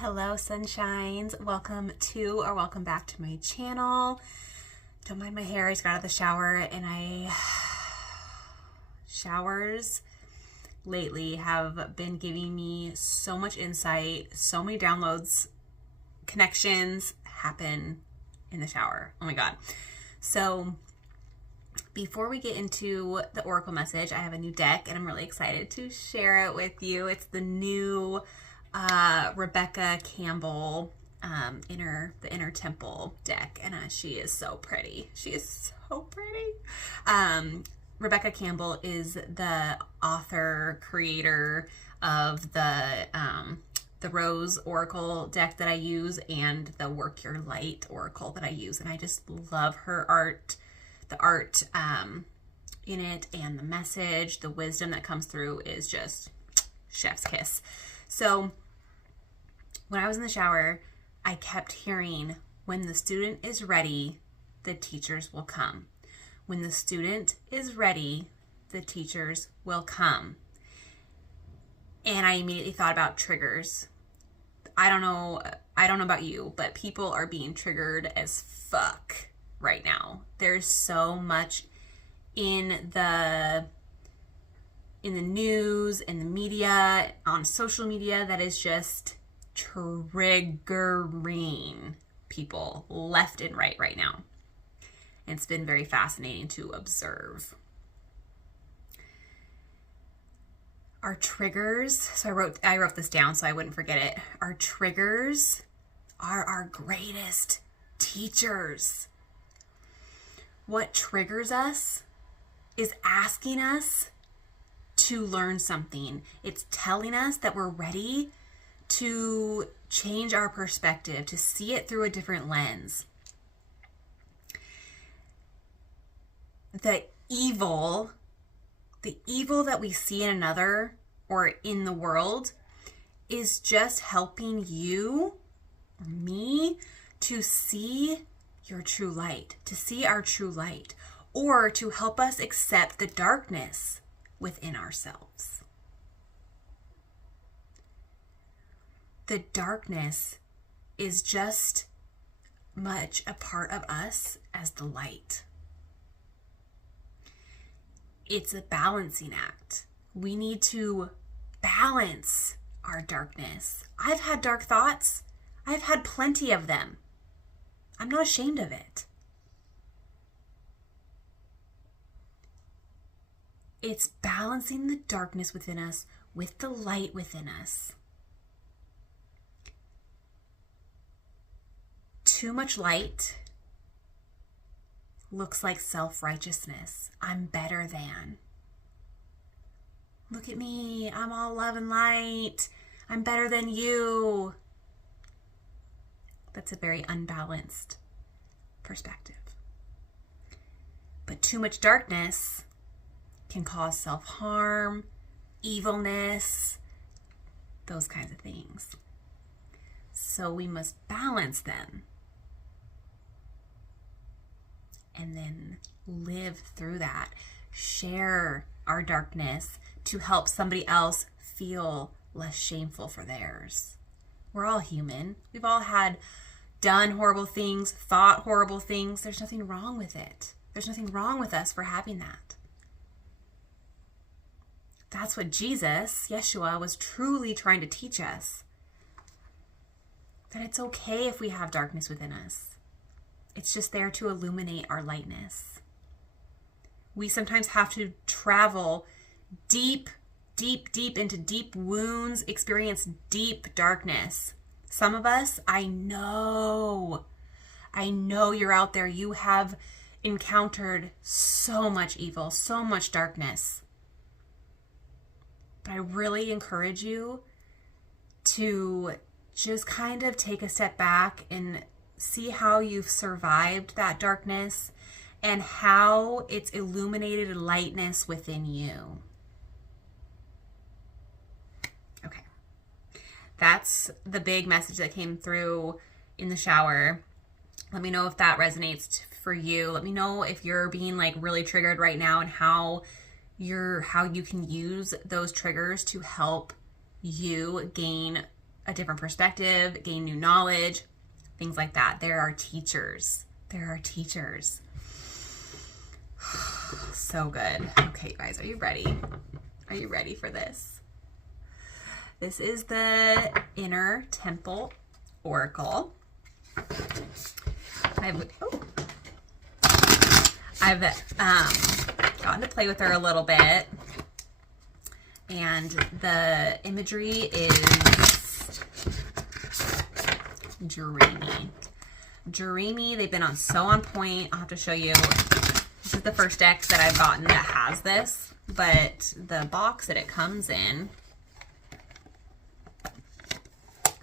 Hello, sunshines. Welcome back to my channel. Don't mind my hair. I just got out of the shower and showers lately have been giving me so much insight, so many downloads, connections happen in the shower. Oh my God. So before we get into the Oracle message, I have a new deck and I'm really excited to share it with you. It's the new Rebecca Campbell the Inner Temple deck, and she is so pretty. She is so pretty. Rebecca Campbell is the author, creator of the Rose Oracle deck that I use and the Work Your Light Oracle that I use, and I just love her art, the art in it, and the message, the wisdom that comes through is just chef's kiss. So when I was in the shower, I kept hearing, when the student is ready, the teachers will come. When the student is ready, the teachers will come. And I immediately thought about triggers. I don't know about you, but people are being triggered as fuck right now. There's so much in the news, in the media, on social media that is just triggering people left and right now. And it's been very fascinating to observe. Our triggers, so I wrote this down so I wouldn't forget it. Our triggers are our greatest teachers. What triggers us is asking us to learn something. It's telling us that we're ready to change our perspective, to see it through a different lens. The evil that we see in another or in the world is just helping you or me to see your true light, to see our true light, or to help us accept the darkness within ourselves. The darkness is just much a part of us as the light. It's a balancing act. We need to balance our darkness. I've had dark thoughts. I've had plenty of them. I'm not ashamed of it. It's balancing the darkness within us with the light within us. Too much light looks like self-righteousness. I'm better than. Look at me. I'm all love and light. I'm better than you. That's a very unbalanced perspective. But too much darkness can cause self-harm, evilness, those kinds of things. So we must balance them and then live through that. Share our darkness to help somebody else feel less shameful for theirs. We're all human. We've all done horrible things, thought horrible things. There's nothing wrong with it. There's nothing wrong with us for having that. That's what Yeshua, was truly trying to teach us. That it's okay if we have darkness within us. It's just there to illuminate our lightness. We sometimes have to travel deep into deep wounds, experience deep darkness. Some of us, I know you're out there. You have encountered so much evil, so much darkness. But I really encourage you to just kind of take a step back and see how you've survived that darkness and how it's illuminated lightness within you. Okay. That's the big message that came through in the shower. Let me know if that resonates for you. Let me know if you're being really triggered right now and how you can use those triggers to help you gain a different perspective, gain new knowledge, things like that. There are teachers. There are teachers. So good. Okay, guys, are you ready? Are you ready for this? This is the Inner Temple Oracle. I've gotten to play with her a little bit, and the imagery is dreamy. They've been so on point. I'll have to show you. This is the first deck that I've gotten that has this, but the box that it comes in,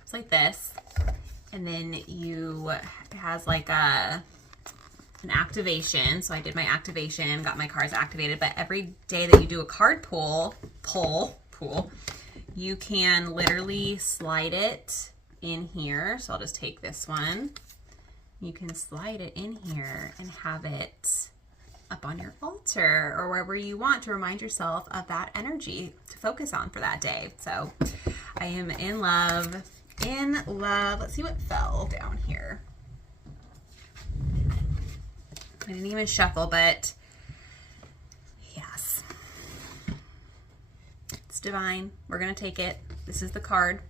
it's like this, and then it has like an activation. So I did my activation, got my cards activated, but every day that you do a card pull, you can literally slide it in here. So I'll just take this one. You can slide it in here and have it up on your altar or wherever you want to remind yourself of that energy to focus on for that day. So I am in love. Let's see what fell down here. I didn't even shuffle, but yes, it's divine. We're going to take it. This is the card.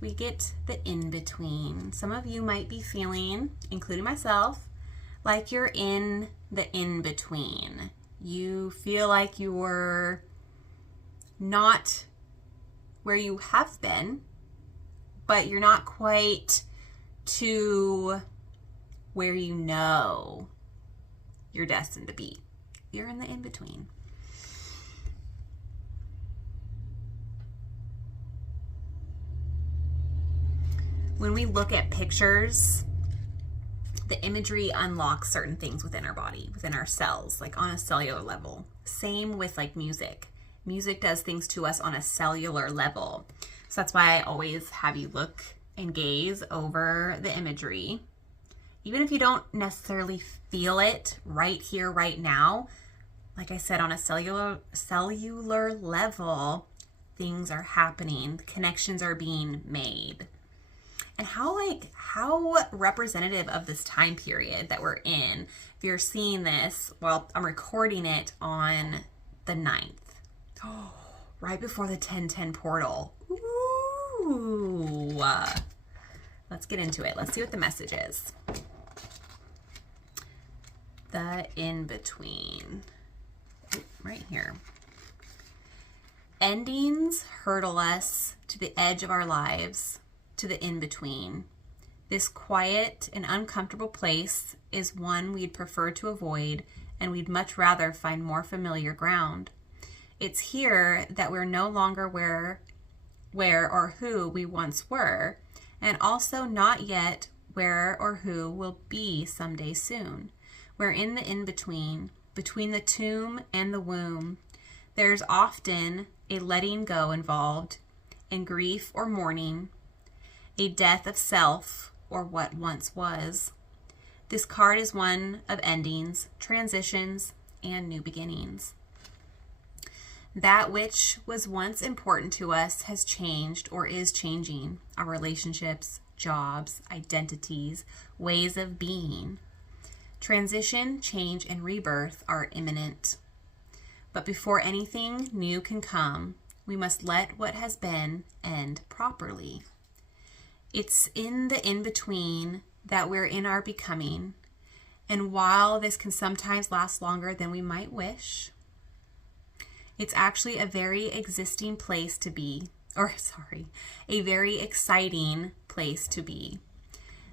We get the in-between. Some of you might be feeling, including myself, like you're in the in-between. You feel like you're not where you have been, but you're not quite to where you know you're destined to be. You're in the in-between. When we look at pictures, the imagery unlocks certain things within our body, within our cells, like on a cellular level. Same with like music. Music does things to us on a cellular level. So that's why I always have you look and gaze over the imagery. Even if you don't necessarily feel it right here, right now, like I said, on a cellular level, things are happening, connections are being made. And how representative of this time period that we're in, if you're seeing this, well, I'm recording it on the 9th. Oh, right before the 10/10 portal. Ooh. Let's get into it. Let's see what the message is. The in-between. Right here. Endings hurdle us to the edge of our lives, to the in-between. This quiet and uncomfortable place is one we'd prefer to avoid, and we'd much rather find more familiar ground. It's here that we're no longer where or who we once were, and also not yet where or who will be someday soon. We're in the in-between, between the tomb and the womb. There's often a letting go involved, in grief or mourning, a death of self or what once was. This card is one of endings, transitions, and new beginnings. That which was once important to us has changed or is changing. Our relationships, jobs, identities, ways of being. Transition, change, and rebirth are imminent. But before anything new can come, we must let what has been end properly. It's in the in-between that we're in our becoming. And while this can sometimes last longer than we might wish, it's actually a very existing place to be, a very exciting place to be.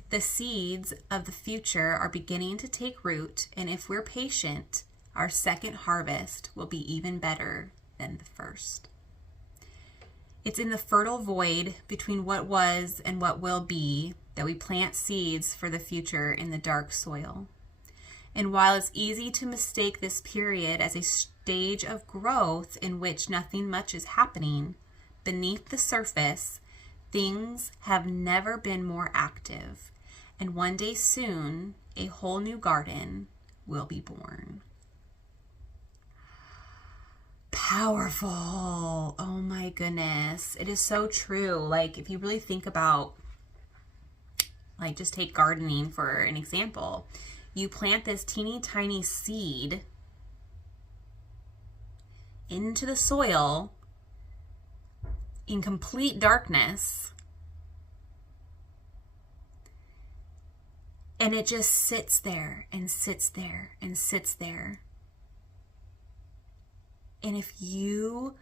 The seeds of the future are beginning to take root, and if we're patient, our second harvest will be even better than the first. It's in the fertile void between what was and what will be that we plant seeds for the future in the dark soil. And while it's easy to mistake this period as a stage of growth in which nothing much is happening, beneath the surface, things have never been more active. And one day soon, a whole new garden will be born. powerful. Oh my goodness. It is so true. Like, if you really think about, like, just take gardening for an example. You plant this teeny tiny seed into the soil in complete darkness, and it just sits there and sits there and sits there. And if you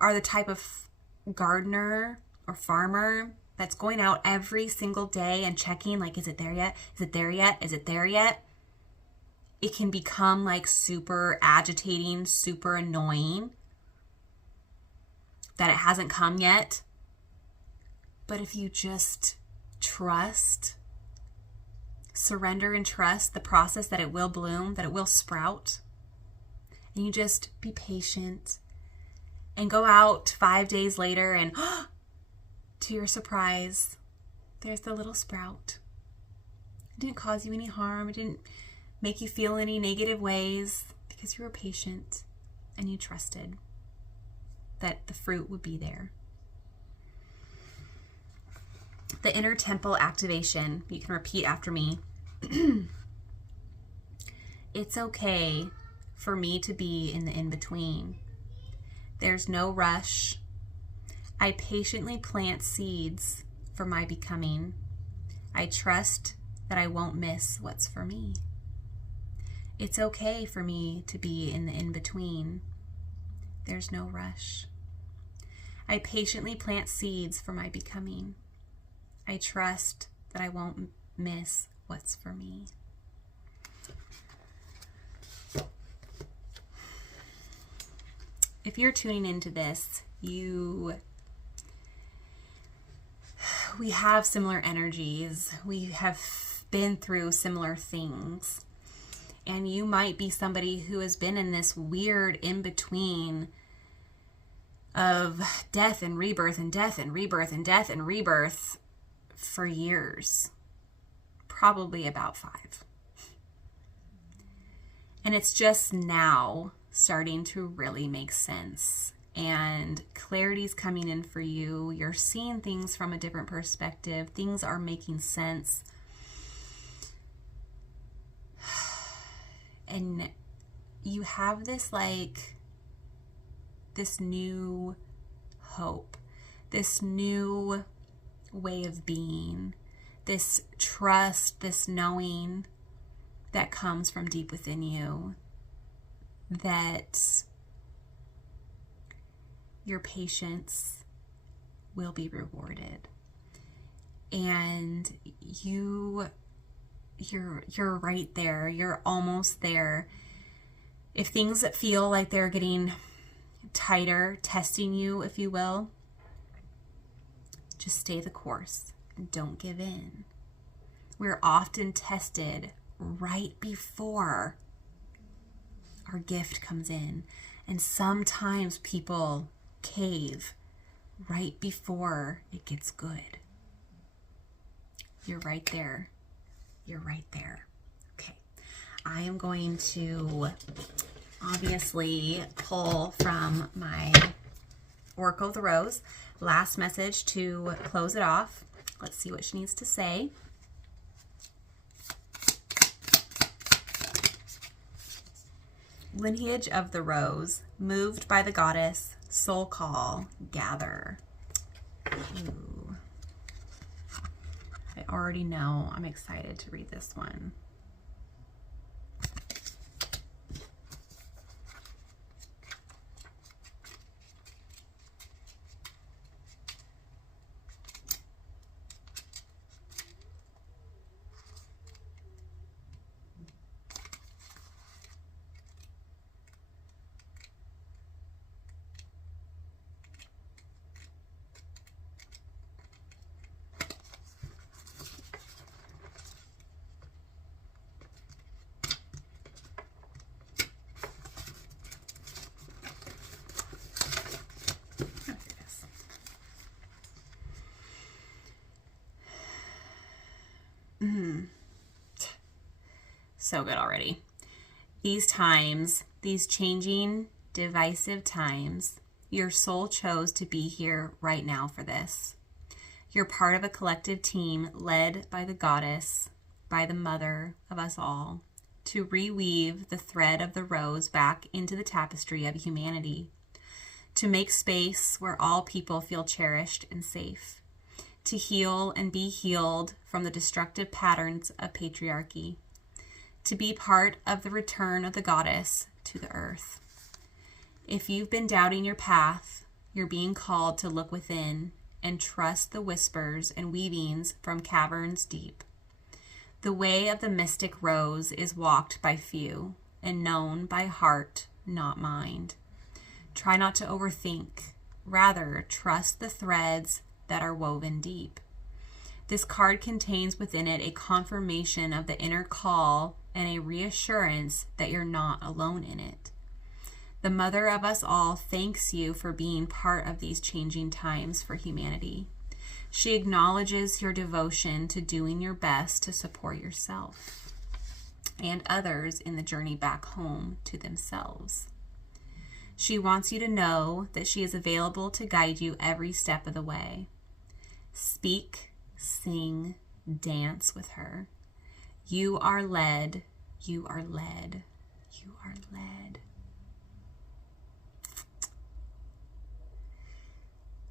are the type of gardener or farmer that's going out every single day and checking, like, is it there yet? Is it there yet? Is it there yet? It can become like super agitating, super annoying that it hasn't come yet. But if you just trust, surrender and trust the process that it will bloom, that it will sprout, and you just be patient and go out 5 days later and to your surprise, there's the little sprout. It didn't cause you any harm. It didn't make you feel any negative ways because you were patient and you trusted that the fruit would be there. The inner temple activation, you can repeat after me. It's okay for me to be in the in-between. There's no rush. I patiently plant seeds for my becoming. I trust that I won't miss what's for me. It's okay for me to be in the in-between. There's no rush. I patiently plant seeds for my becoming. I trust that I won't miss what's for me. If you're tuning into this, we have similar energies. We have been through similar things. And you might be somebody who has been in this weird in-between of death and rebirth and death and rebirth and death and rebirth for years. Probably about 5. And it's just now starting to really make sense. And clarity's coming in for you. You're seeing things from a different perspective. Things are making sense. And you have this new hope, this new way of being, this trust, this knowing that comes from deep within you, that your patience will be rewarded. And you're right there. You're almost there. If things that feel like they're getting tighter, testing you, if you will, just stay the course and don't give in. We're often tested right before our gift comes in. And sometimes people cave right before it gets good. You're right there. You're right there. Okay. I am going to obviously pull from my Oracle of the Rose. Last message to close it off. Let's see what she needs to say. Lineage of the Rose, moved by the goddess, soul call, gather. Ooh. I already know. I'm excited to read this one. So good already. These times, these changing divisive times, your soul chose to be here right now for this. You're part of a collective team led by the goddess, by the mother of us all, to reweave the thread of the rose back into the tapestry of humanity, to make space where all people feel cherished and safe, to heal and be healed from the destructive patterns of patriarchy, to be part of the return of the goddess to the earth. If you've been doubting your path, you're being called to look within and trust the whispers and weavings from caverns deep. The way of the mystic rose is walked by few and known by heart, not mind. Try not to overthink. Rather, trust the threads that are woven deep. This card contains within it a confirmation of the inner call and a reassurance that you're not alone in it. The mother of us all thanks you for being part of these changing times for humanity. She acknowledges your devotion to doing your best to support yourself and others in the journey back home to themselves. She wants you to know that she is available to guide you every step of the way. Speak, sing, dance with her. You are led, you are led, you are led.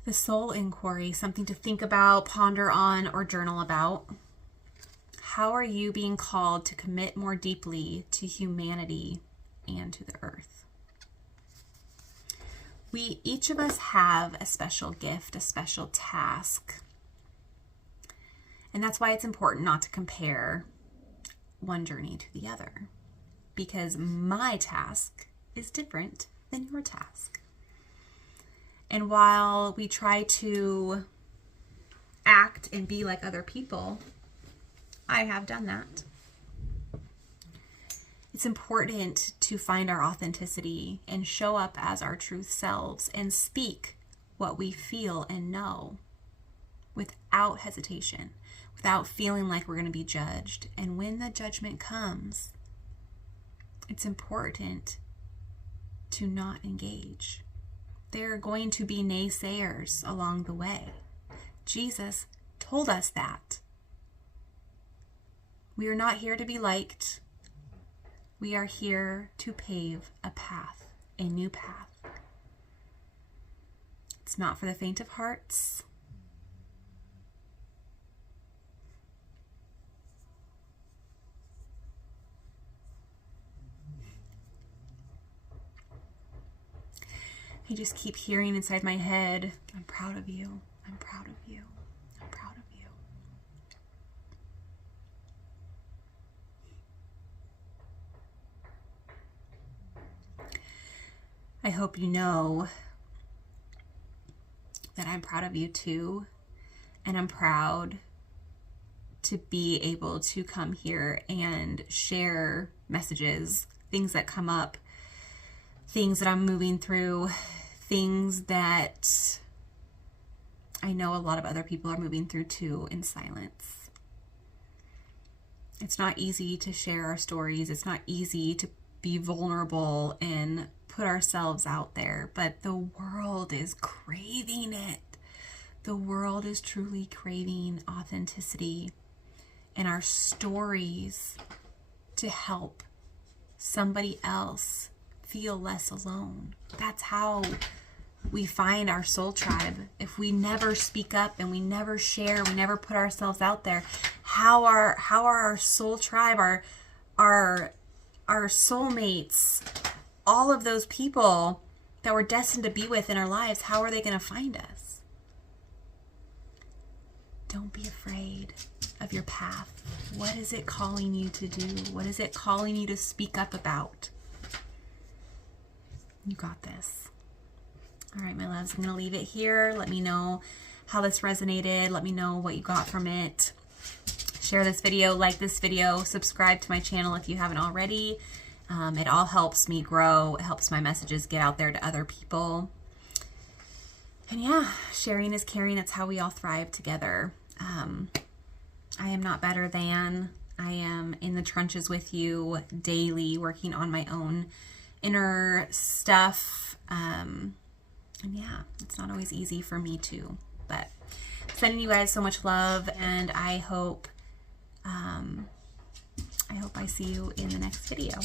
The soul inquiry, something to think about, ponder on, or journal about. How are you being called to commit more deeply to humanity and to the earth? Each of us have a special gift, a special task. And that's why it's important not to compare one journey to the other, because my task is different than your task. And while we try to act and be like other people, I have done that. It's important to find our authenticity and show up as our truth selves and speak what we feel and know without hesitation, without feeling like we're going to be judged. And when the judgment comes, it's important to not engage. There are going to be naysayers along the way. Jesus told us that. We are not here to be liked. We are here to pave a path, a new path. It's not for the faint of hearts. I just keep hearing inside my head, I'm proud of you, I'm proud of you, I'm proud of you. I hope you know that I'm proud of you too, and I'm proud to be able to come here and share messages, things that come up, things that I'm moving through, things that I know a lot of other people are moving through too in silence. It's not easy to share our stories. It's not easy to be vulnerable and put ourselves out there, but the world is craving it. The world is truly craving authenticity and our stories to help somebody else feel less alone. That's how we find our soul tribe. If we never speak up and we never share, we never put ourselves out there, how are our soul tribe, our soulmates, all of those people that we're destined to be with in our lives, how are they going to find us? Don't be afraid of your path. What is it calling you to do? What is it calling you to speak up about? You got this. All right, my loves, I'm going to leave it here. Let me know how this resonated. Let me know what you got from it. Share this video, like this video, subscribe to my channel if you haven't already. It all helps me grow. It helps my messages get out there to other people. And yeah, sharing is caring. That's how we all thrive together. I am not better than. I am in the trenches with you daily, working on my own inner stuff. And yeah, it's not always easy for me too, but sending you guys so much love, and I hope I see you in the next video.